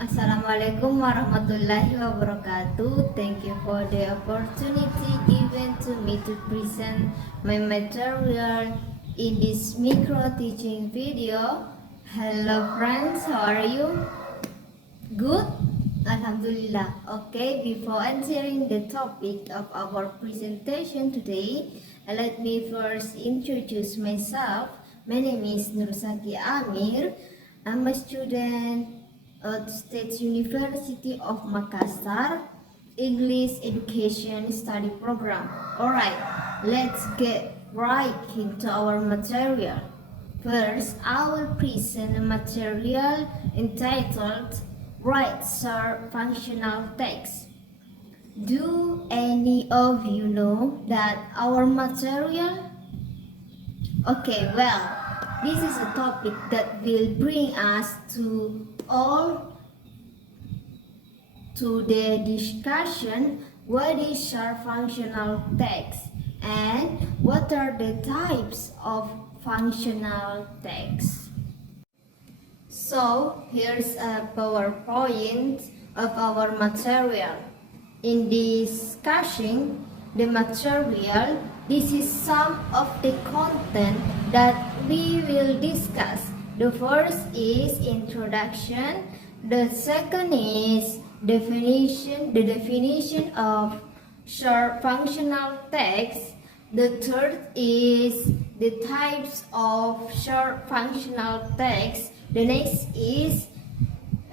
Assalamualaikum warahmatullahi wabarakatuh. Thank you for the opportunity given to me to present my material in this micro teaching video. Hello friends, how are you? Good? Alhamdulillah. Okay, before answering the topic of our presentation today, let me first introduce myself. My name is Nursaki Amir. I'm a student at State University of Makassar, English Education Study Program. Alright, let's get right into our material. First, I will present a material entitled Write Short Functional Text. Do any of you know that our material? Okay, well, this is a topic that will bring us to the discussion what is short functional text and what are the types of functional text. So here's a PowerPoint of our material. In discussing the material, this is some of the content that we will discuss. The first is introduction, the second is the definition of short functional text, the third is the types of short functional text, the next is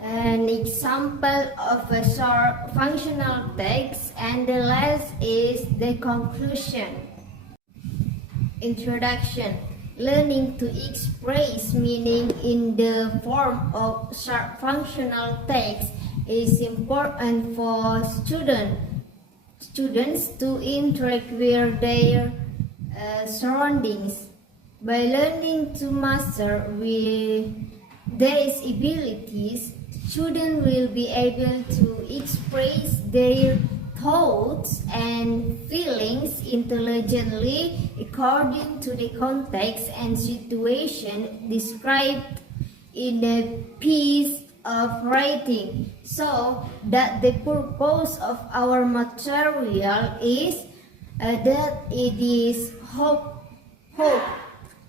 an example of a short functional text, and the last is the conclusion. Introduction. Learning to express meaning in the form of short functional text is important for students to interact with their surroundings. By learning to master with these abilities, students will be able to express their thoughts and feelings intelligently according to the context and situation described in a piece of writing, so that the purpose of our material is that it is hope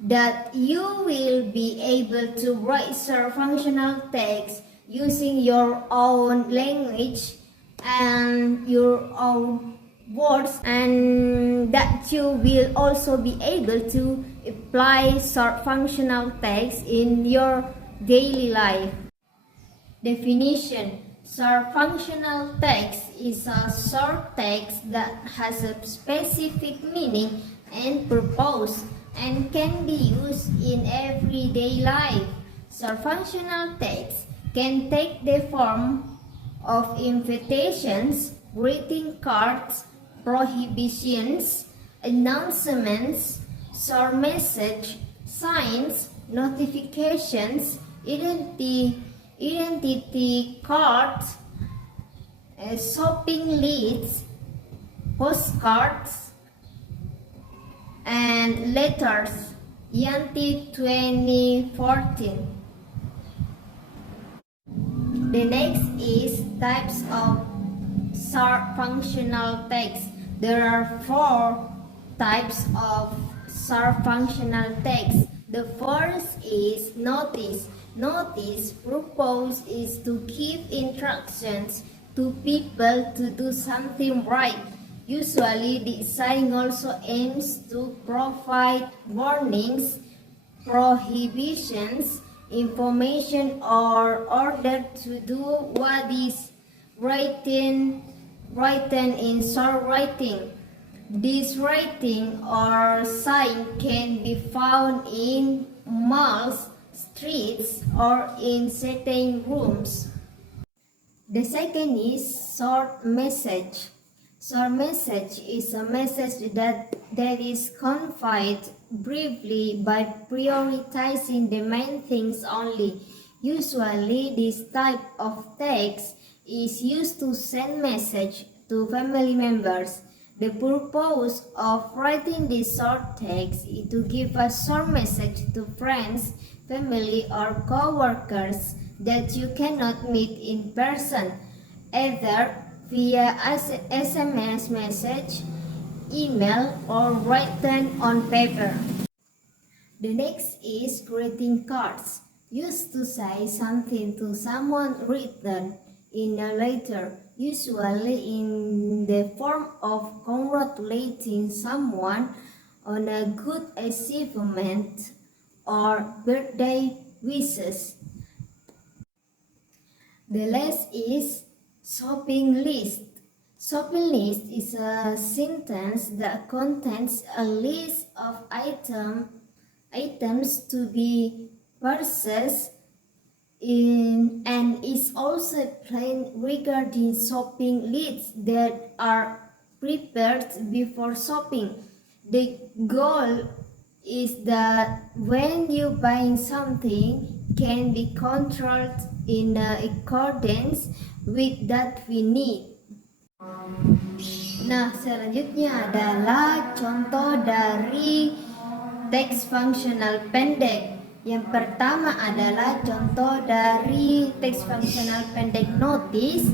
that you will be able to write short functional text using your own language and your own words, and that you will also be able to apply short functional text in your daily life. Definition. Short functional text is a short text that has a specific meaning and purpose and can be used in everyday life. Short functional text can take the form of invitations, greeting cards, prohibitions, announcements, short message, signs, notifications, identity cards, shopping lists, postcards, and letters. Yanti 2014. The next is types of short functional text. There are 4 types of short functional text. The first is notice. Notice purpose is to give instructions to people to do something right. Usually, the sign also aims to provide warnings, prohibitions, information, or order to do what is written in short writing. This writing or sign can be found in malls, streets, or in certain rooms. The second is short message. Short message is a message that is conveyed briefly by prioritizing the main things only. Usually, this type of text is used to send message to family members. The purpose of writing this short text is to give a short message to friends, family, or co-workers that you cannot meet in person, either via SMS message, email, or written on paper. The next is greeting cards, used to say something to someone written in a letter, usually in the form of congratulating someone on a good achievement or birthday wishes. The last is shopping list. Shopping list is a sentence that contains a list of items to be purchased and is also plain regarding shopping lists that are prepared before shopping. The goal is that when you buying something can be controlled in accordance with that we need. Nah, selanjutnya adalah contoh dari teks fungsional pendek. Yang pertama adalah contoh dari teks fungsional pendek notice.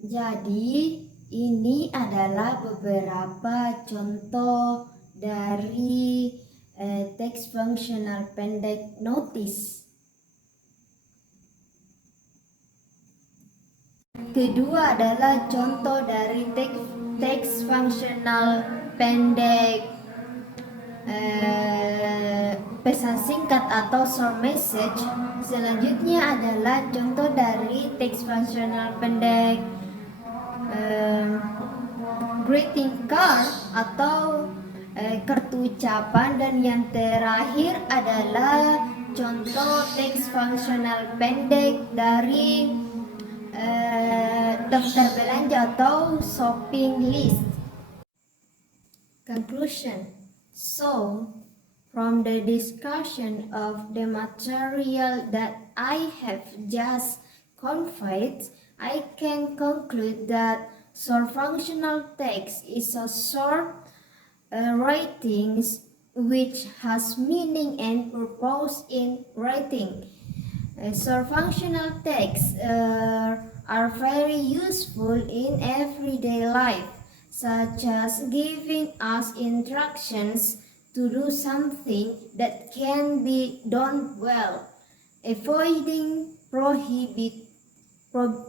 Jadi, ini adalah beberapa contoh dari teks fungsional pendek notice. Kedua adalah contoh dari teks fungsional pendek pesan singkat atau short message. Selanjutnya adalah contoh dari teks fungsional pendek greeting card atau kartu ucapan, dan yang terakhir adalah contoh teks fungsional pendek dari daftar belanja atau shopping list. Conclusion. So, from the discussion of the material that I have just conveyed, I can conclude that short functional text is a short writing which has meaning and purpose in writing. Short functional texts are very useful in everyday life, such as giving us instructions to do something that can be done well, avoiding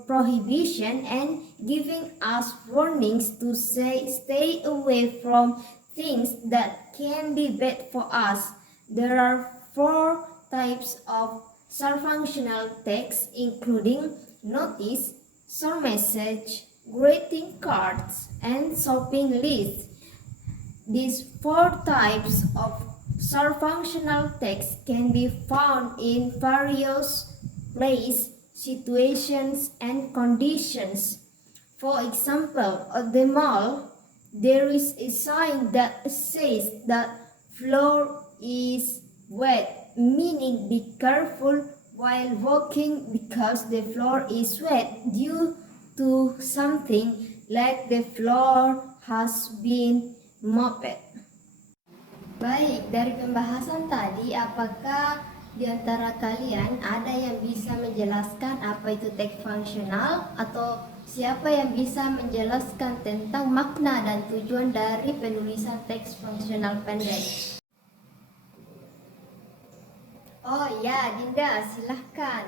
prohibition, and giving us warnings to stay away from things that can be bad for us. There are 4 types of short functional text, including notice, short message, greeting cards, and shopping lists. These 4 types of short functional text can be found in various places, situations, and conditions. For example, at the mall, there is a sign that says that floor is wet, meaning be careful while walking because the floor is wet due to something like the floor has been mopped. Baik, dari pembahasan tadi, apakah di antara kalian ada yang bisa menjelaskan apa itu teks fungsional, atau siapa yang bisa menjelaskan tentang makna dan tujuan dari penulisan teks fungsional pendek? Oh ya, Dinda, silahkan.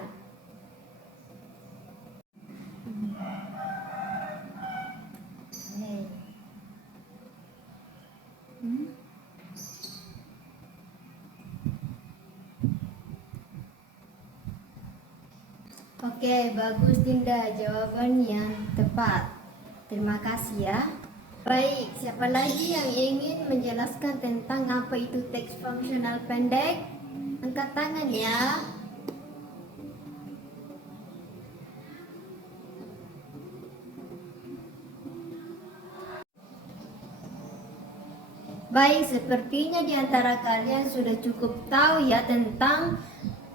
Oke, bagus Dinda, jawaban yang tepat. Terima kasih ya. Baik, siapa lagi yang ingin menjelaskan tentang apa itu teks fungsional pendek? Angkat tangan ya. Baik, sepertinya di antara kalian sudah cukup tahu ya tentang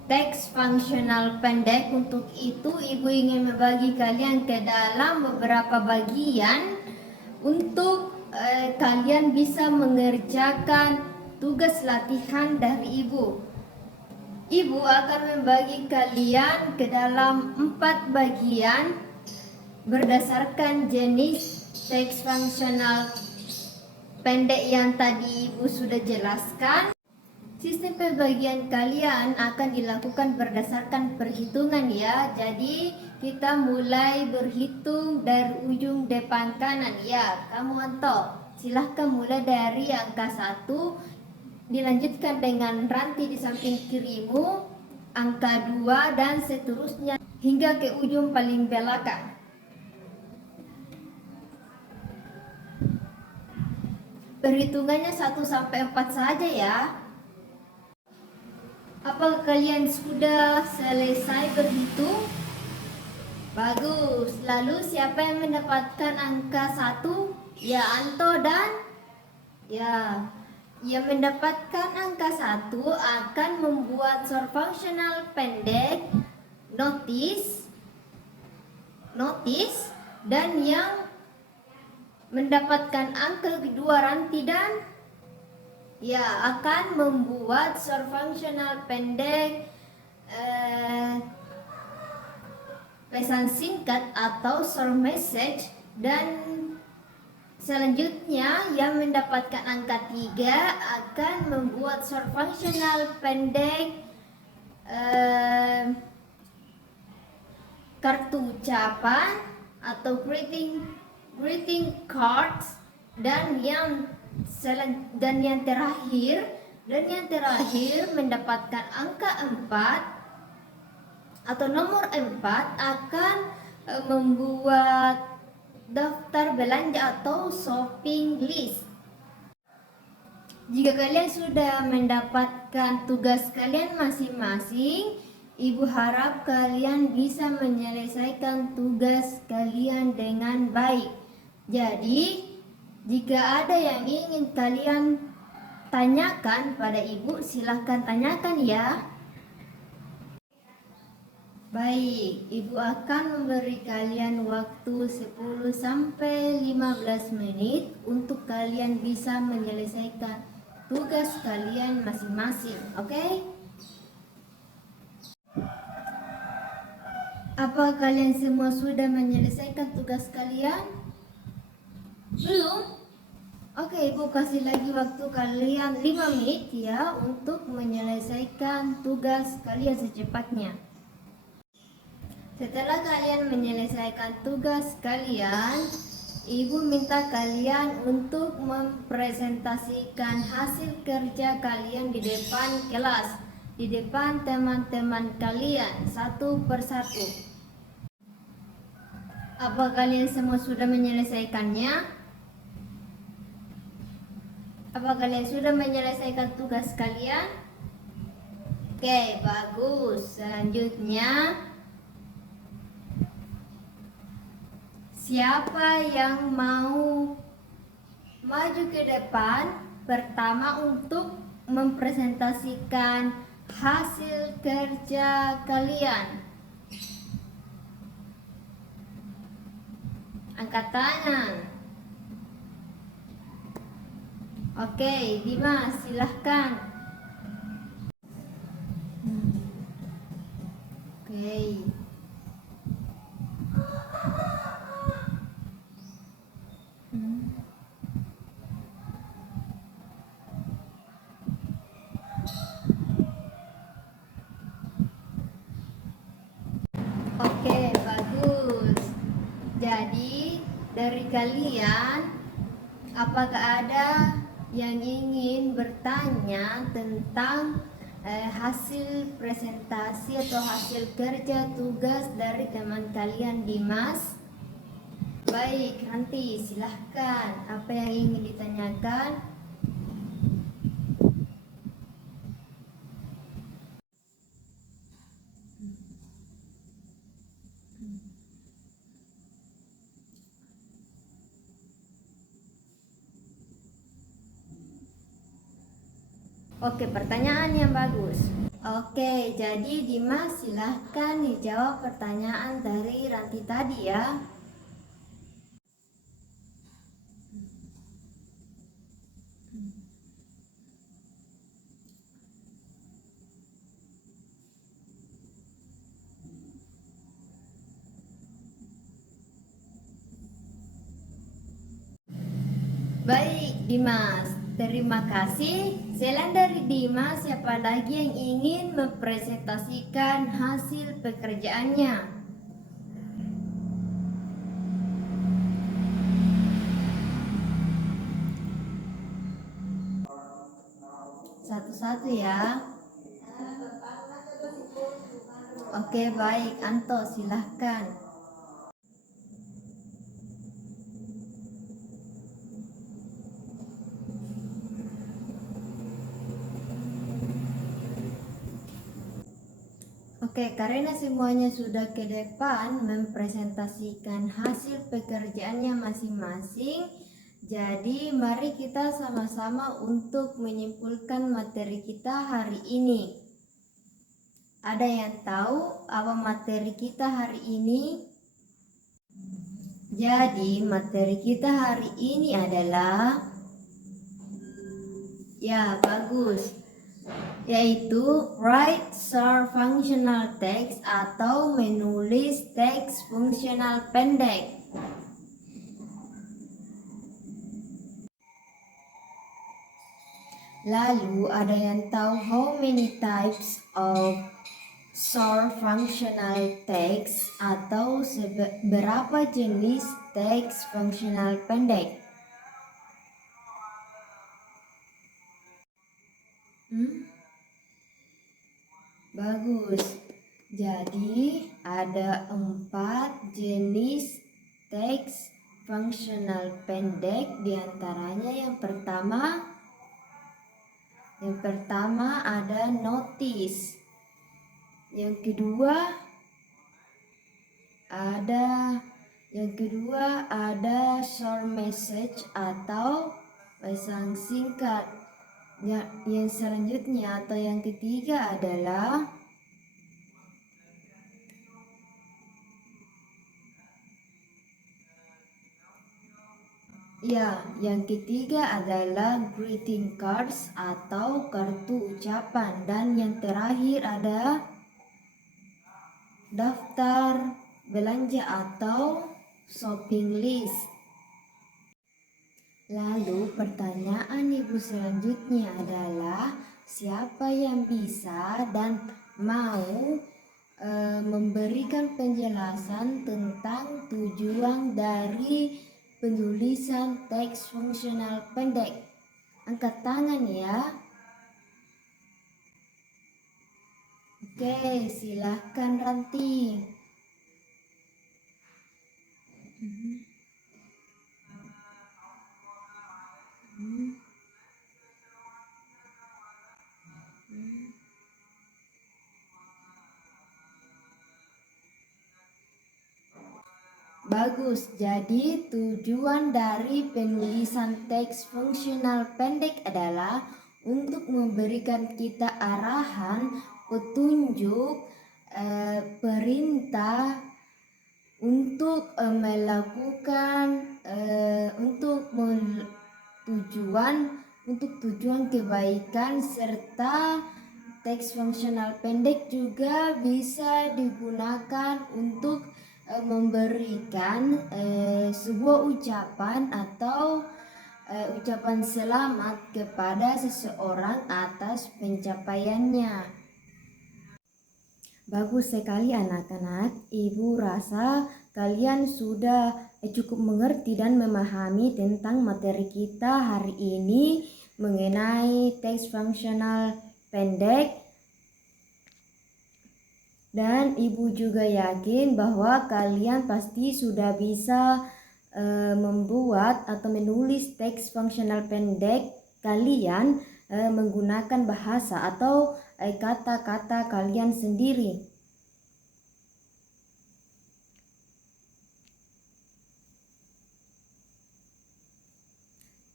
teks fungsional pendek. Untuk itu, Ibu ingin membagi kalian ke dalam beberapa bagian untuk kalian bisa mengerjakan tugas latihan dari Ibu. Ibu akan membagi kalian ke dalam 4 bagian berdasarkan jenis teks fungsional pendek yang tadi Ibu sudah jelaskan. Sistem pembagian kalian akan dilakukan berdasarkan perhitungan ya. Jadi kita mulai berhitung dari ujung depan kanan ya. Kamu Anto, silahkan mulai dari angka 1, dilanjutkan dengan rantai di samping kirimu, angka 2 dan seterusnya hingga ke ujung paling belakang. Perhitungannya 1 sampai 4 saja ya. Apakah kalian sudah selesai berhitung? Bagus. Lalu siapa yang mendapatkan angka 1? Ya, Anto dan ya. Yang mendapatkan angka 1 akan membuat short functional pendek notice dan yang mendapatkan angka kedua ranti dan ya akan membuat short functional pendek pesan singkat atau short message, dan selanjutnya yang mendapatkan angka 3 akan membuat short functional pendek kartu ucapan atau greeting cards, dan yang terakhir mendapatkan angka 4 atau nomor 4 akan membuat daftar belanja atau shopping list. Jika kalian sudah mendapatkan tugas kalian masing-masing, Ibu harap kalian bisa menyelesaikan tugas kalian dengan baik. Jadi, jika ada yang ingin kalian tanyakan pada Ibu, silahkan tanyakan ya. Baik, Ibu akan memberi kalian waktu 10 sampai 15 menit untuk kalian bisa menyelesaikan tugas kalian masing-masing, oke? Apa kalian semua sudah menyelesaikan tugas kalian? Belum? Oke, Ibu kasih lagi waktu kalian 5 menit ya untuk menyelesaikan tugas kalian secepatnya. Setelah kalian menyelesaikan tugas kalian, Ibu minta kalian untuk mempresentasikan hasil kerja kalian di depan kelas, di depan teman-teman kalian satu persatu. Apa kalian semua sudah menyelesaikannya? Apa kalian sudah menyelesaikan tugas kalian? Oke, bagus. Selanjutnya, siapa yang mau maju ke depan pertama untuk mempresentasikan hasil kerja kalian? Angkat tangan. Oke, Dimas, silahkan. Oke. Oke, bagus. Jadi, dari kalian, apakah ada yang ingin bertanya tentang hasil presentasi atau hasil kerja tugas dari teman kalian Dimas? Baik, nanti silahkan. Apa yang ingin ditanyakan? Oke, pertanyaan yang bagus. Oke, jadi Dimas silahkan dijawab pertanyaan dari Ranti tadi ya. Baik, Dimas. Terima kasih. Selain dari Dimas, siapa lagi yang ingin mempresentasikan hasil pekerjaannya? Satu-satu ya. Oke, baik. Anto, silahkan. Oke, karena semuanya sudah ke depan mempresentasikan hasil pekerjaannya masing-masing, jadi mari kita sama-sama untuk menyimpulkan materi kita hari ini. Ada yang tahu apa materi kita hari ini? Jadi materi kita hari ini adalah, ya bagus, yaitu write short functional text atau menulis teks fungsional pendek. Lalu ada yang tahu how many types of short functional text atau berapa jenis teks fungsional pendek? Bagus. Jadi ada 4 jenis teks fungsional pendek, diantaranya yang pertama ada notice, yang kedua ada short message atau pesan singkat. Yang selanjutnya atau yang ketiga adalah greeting cards atau kartu ucapan, dan yang terakhir ada daftar belanja atau shopping list. Lalu pertanyaan ibu selanjutnya adalah, siapa yang bisa dan mau memberikan penjelasan tentang tujuan dari penulisan teks fungsional pendek? Angkat tangan ya. Oke, silahkan Ranti. Bagus, jadi tujuan dari penulisan teks fungsional pendek adalah untuk memberikan kita arahan, petunjuk, perintah untuk melakukan tujuan kebaikan, serta teks fungsional pendek juga bisa digunakan untuk memberikan sebuah ucapan atau ucapan selamat kepada seseorang atas pencapaiannya. Bagus sekali anak-anak. Ibu rasa kalian sudah cukup mengerti dan memahami tentang materi kita hari ini mengenai teks fungsional pendek. Dan ibu juga yakin bahwa kalian pasti sudah bisa membuat atau menulis teks fungsional pendek kalian menggunakan bahasa atau kata-kata kalian sendiri.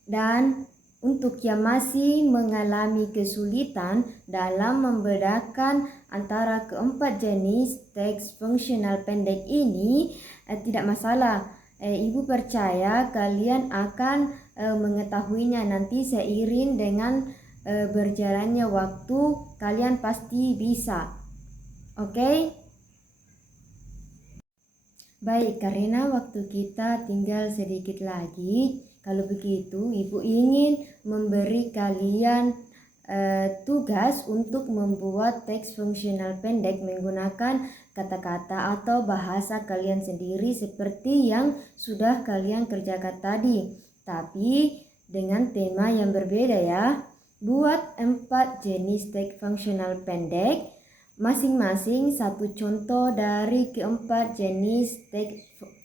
Dan untuk yang masih mengalami kesulitan dalam membedakan antara keempat jenis teks fungsional pendek ini, tidak masalah. Ibu percaya kalian akan mengetahuinya nanti seiring dengan berjalannya waktu. Kalian pasti bisa. Oke? Baik, karena waktu kita tinggal sedikit lagi, Kalau begitu, Ibu ingin memberi kalian tugas untuk membuat teks fungsional pendek menggunakan kata-kata atau bahasa kalian sendiri seperti yang sudah kalian kerjakan tadi. Tapi dengan tema yang berbeda ya. Buat 4 jenis teks fungsional pendek, masing-masing satu contoh dari keempat jenis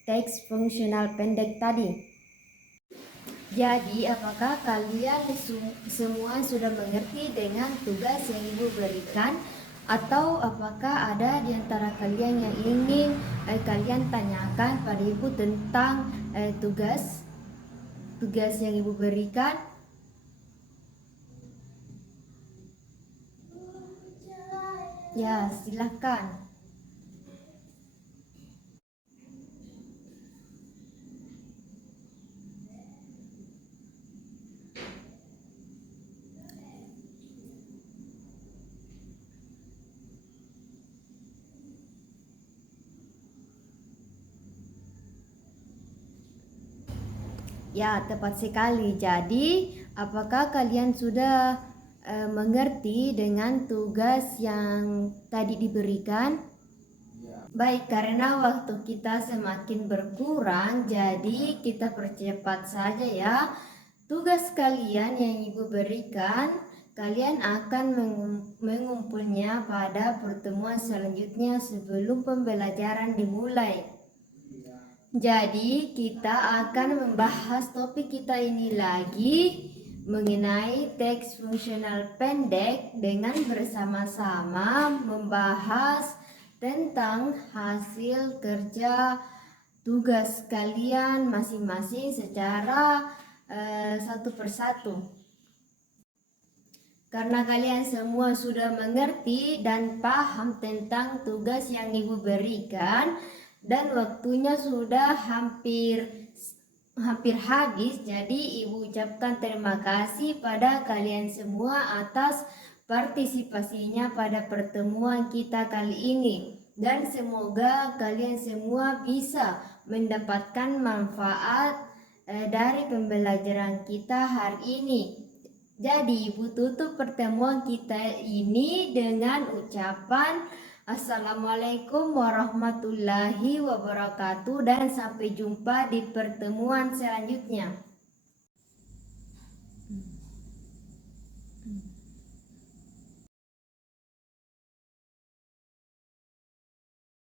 teks fungsional pendek tadi. Jadi, apakah kalian semua sudah mengerti dengan tugas yang Ibu berikan? Atau apakah ada di antara kalian yang ingin kalian tanyakan pada Ibu tentang tugas yang Ibu berikan? Ya, silakan. Ya, tepat sekali. Jadi, apakah kalian sudah mengerti dengan tugas yang tadi diberikan? Baik, karena waktu kita semakin berkurang, jadi kita percepat saja ya. Tugas kalian yang Ibu berikan, kalian akan mengumpulnya pada pertemuan selanjutnya sebelum pembelajaran dimulai. Jadi kita akan membahas topik kita ini lagi mengenai teks fungsional pendek dengan bersama-sama membahas tentang hasil kerja tugas kalian masing-masing secara satu persatu. Karena kalian semua sudah mengerti dan paham tentang tugas yang Ibu berikan dan waktunya sudah hampir habis, jadi Ibu ucapkan terima kasih pada kalian semua atas partisipasinya pada pertemuan kita kali ini, dan semoga kalian semua bisa mendapatkan manfaat dari pembelajaran kita hari ini. Jadi Ibu tutup pertemuan kita ini dengan ucapan Assalamualaikum warahmatullahi wabarakatuh dan sampai jumpa di pertemuan selanjutnya.